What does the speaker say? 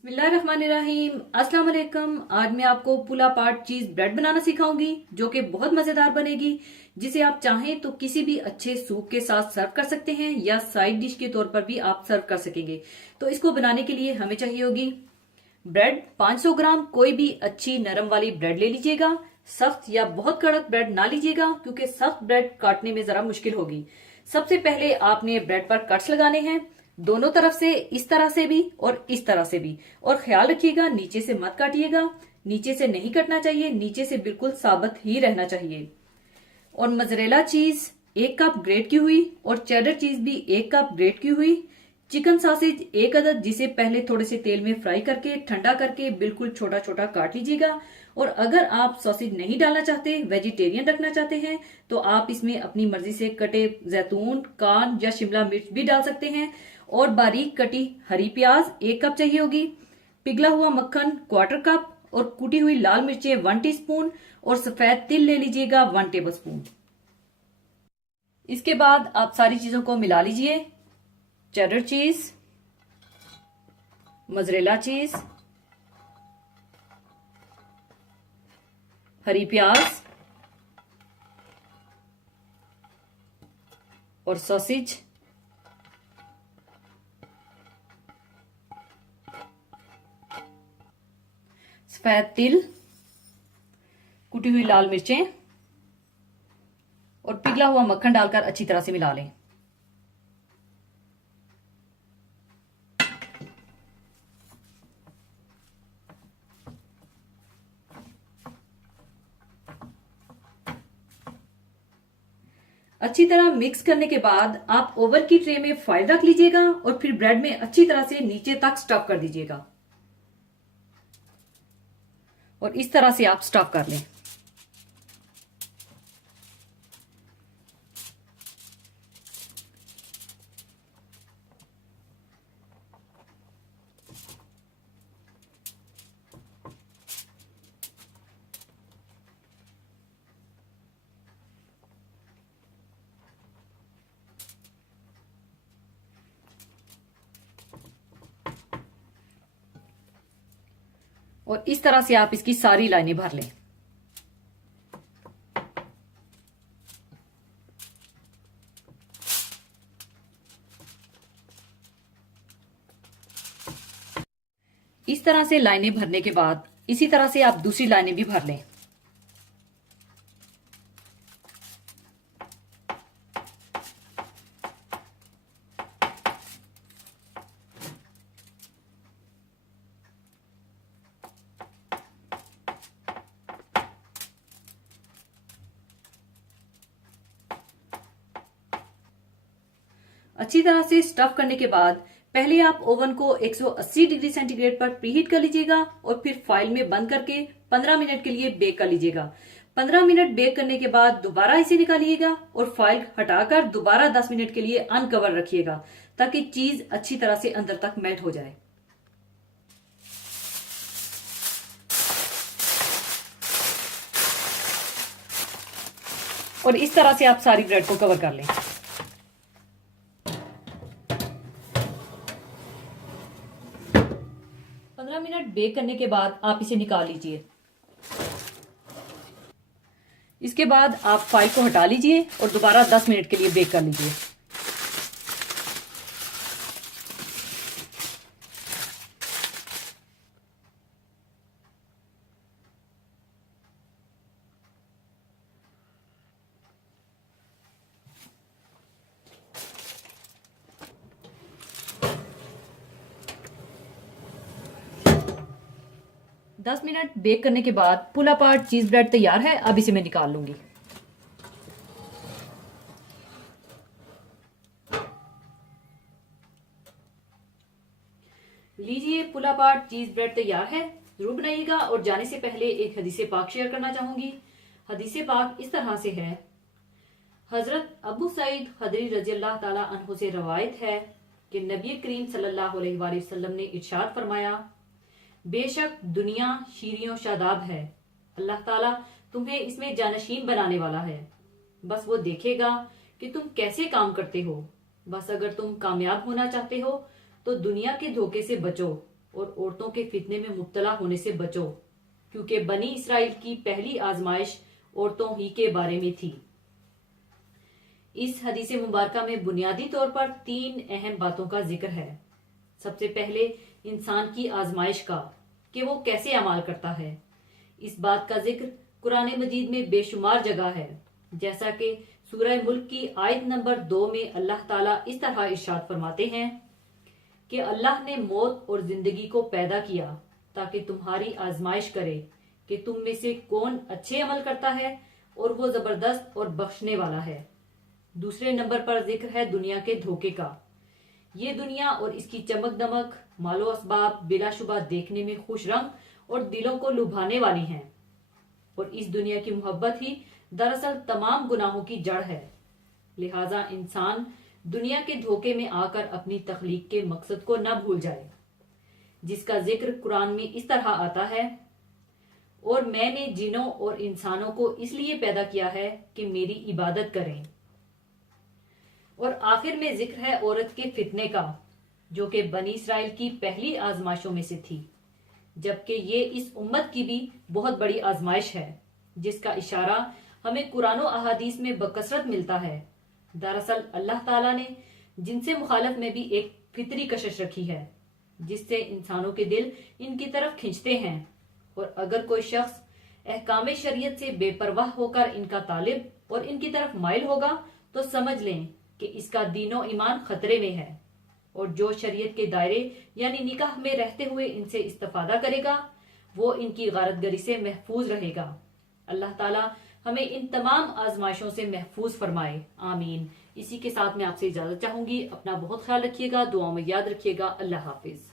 बिस्मिल्लाहिर्रहमानिर्रहीम। अस्सलाम वालेकुम। आज मैं आपको पुला पाट चीज ब्रेड बनाना सिखाऊंगी जो कि बहुत मजेदार बनेगी, जिसे आप चाहें तो किसी भी अच्छे सूप के साथ सर्व कर सकते हैं या साइड डिश के तौर पर भी आप सर्व कर सकेंगे। तो इसको बनाने के लिए हमें चाहिए होगी ब्रेड 500 ग्राम। कोई भी अच्छी नरम वाली ब्रेड ले लीजिएगा। सख्त या बहुत कड़क ब्रेड ना लीजिएगा क्योंकि सख्त ब्रेड काटने में जरा मुश्किल होगी। सबसे पहले आपने ब्रेड पर कट्स लगाने हैं, दोनों तरफ से, इस तरह से भी और इस तरह से भी। और ख्याल रखिएगा नीचे से मत काटिएगा, नीचे से नहीं कटना चाहिए, नीचे से बिल्कुल साबित ही रहना चाहिए। और मोज़रेला चीज 1 कप ग्रेट की हुई और चेडर चीज भी 1 कप ग्रेट की हुई। चिकन सॉसेज 1 अदद, जिसे पहले थोड़े से तेल में फ्राई करके ठंडा करके बिल्कुल छोटा छोटा काट लीजिएगा। और अगर आप सॉसेज नहीं डालना चाहते, वेजिटेरियन रखना चाहते हैं, तो आप इसमें अपनी मर्जी से कटे जैतून, कान या शिमला मिर्च भी डाल सकते हैं। और बारीक कटी हरी प्याज 1 कप चाहिए होगी। पिघला हुआ मक्खन 1/4 कप और कुटी हुई लाल मिर्चें 1 टीस्पून और सफेद तिल ले लीजिएगा 1 टेबलस्पून। इसके बाद आप सारी चीजों को मिला लीजिए। चेडर चीज, मोज़रेला चीज, हरी प्याज और सॉसेज। सफेद तिल, कुटी हुई लाल मिर्चें और पिघला हुआ मक्खन डालकर अच्छी तरह से मिला लें। अच्छी तरह मिक्स करने के बाद आप ओवन की ट्रे में फॉइल रख लीजिएगा और फिर ब्रेड में अच्छी तरह से नीचे तक स्टफ कर दीजिएगा। और इस तरह से आप स्टफ कर लें। और इस तरह से आप इसकी सारी लाइनें भर लें। इस तरह से लाइनें भरने के बाद इसी तरह से आप दूसरी लाइनें भी भर लें। अच्छी तरह से स्टफ करने के बाद पहले आप ओवन को 180 डिग्री सेंटीग्रेड पर प्रीहीट कर लीजिएगा और फिर फाइल में बंद करके 15 मिनट के लिए बेक कर लीजिएगा। 15 मिनट बेक करने के बाद दोबारा इसे निकालिएगा और फाइल हटाकर दोबारा 10 मिनट के लिए अनकवर रखिएगा ताकि चीज अच्छी तरह से अंदर तक मेल्ट हो जाए। और इस तरह से आप सारी ब्रेड को कवर कर लें। 15 मिनट बेक करने के बाद आप इसे निकाल लीजिए। इसके बाद आप फाइल को हटा लीजिए और दोबारा 10 मिनट के लिए बेक कर लीजिए। दस मिनट बेक करने के बाद पुला पाट चीज ब्रेड तैयार है। अब इसे मैं निकाल लूंगी। लीजिए, पुला पाट चीज ब्रेड तैयार है। जरूर बनाइएगा। और जाने से पहले एक हदीसे पाक शेयर करना चाहूंगी। हदीसे पाक इस तरह से है। हजरत अबू सईद खदरी रजी अल्लाह ताला अन्हु से रवायत है कि नबी करीम सल्लल्लाहु अलैहि वसल्लम ने इरशाद फरमाया, बेशक दुनिया शीरियों शादाब है, अल्लाह ताला तुम्हें इसमें जानशीन बनाने वाला है। बस वो देखेगा कि तुम कैसे काम करते हो। बस अगर तुम कामयाब होना चाहते हो तो दुनिया के धोखे से बचो और औरतों के फितने में मुब्तला होने से बचो, क्योंकि बनी इसराइल की पहली आजमाइश औरतों ही के बारे में थी। इस हदीस मुबारका में बुनियादी तौर पर 3 अहम बातों का जिक्र है। सबसे पहले इंसान की आजमाइश का, कि वो कैसे अमाल करता है। इस बात का जिक्र कुरान मजीद में बेशुमार जगह है, जैसा कि सूरह मुल्क की आयत नंबर 2 में अल्लाह ताला इस तरह इरशाद फरमाते हैं कि अल्लाह ने मौत और जिंदगी को पैदा किया ताकि तुम्हारी आजमाइश करे कि तुम में से कौन अच्छे अमल करता है, और वो जबरदस्त और बख्शने वाला है। दूसरे नंबर पर जिक्र है दुनिया के धोखे का। ये दुनिया और इसकी चमक दमक, मालो असबाब बिलाशुबा देखने में खुश रंग और दिलों को लुभाने वाली हैं, और इस दुनिया की मोहब्बत ही दरअसल तमाम गुनाहों की जड़ है। लिहाजा इंसान दुनिया के धोखे में आकर अपनी तख्लीक के मकसद को न भूल जाए, जिसका जिक्र कुरान में इस तरह आता है, और मैंने जिनों और इंसानों को इसलिए पैदा किया है कि मेरी इबादत करें। और आखिर में जिक्र है औरत के फितने का, जो कि बनी इसराइल की पहली आजमाइशों में से थी, जबकि ये इस उम्मत की भी बहुत बड़ी आजमाइश है, जिसका इशारा हमें कुरान और अहादीस में बकसरत मिलता है। दरअसल अल्लाह ताला ने जिनसे मुखालफ में भी एक फितरी कशिश रखी है, जिससे इंसानों के दिल इनकी तरफ खींचते हैं, और अगर कोई शख्स अहकाम शरीयत से बेपरवाह होकर इनका तालिब और इनकी तरफ माइल होगा तो समझ लें कि इसका दीनो ईमान खतरे में है, और जो शरीयत के दायरे यानी निकाह में रहते हुए इनसे इस्तेफादा करेगा वो इनकी गारतगरी से महफूज रहेगा। अल्लाह ताला हमें इन तमाम आजमाइशों से महफूज फरमाए, आमीन। इसी के साथ मैं आपसे इजाजत चाहूंगी। अपना बहुत ख्याल रखिएगा, दुआ में याद रखिएगा। अल्लाह हाफिज।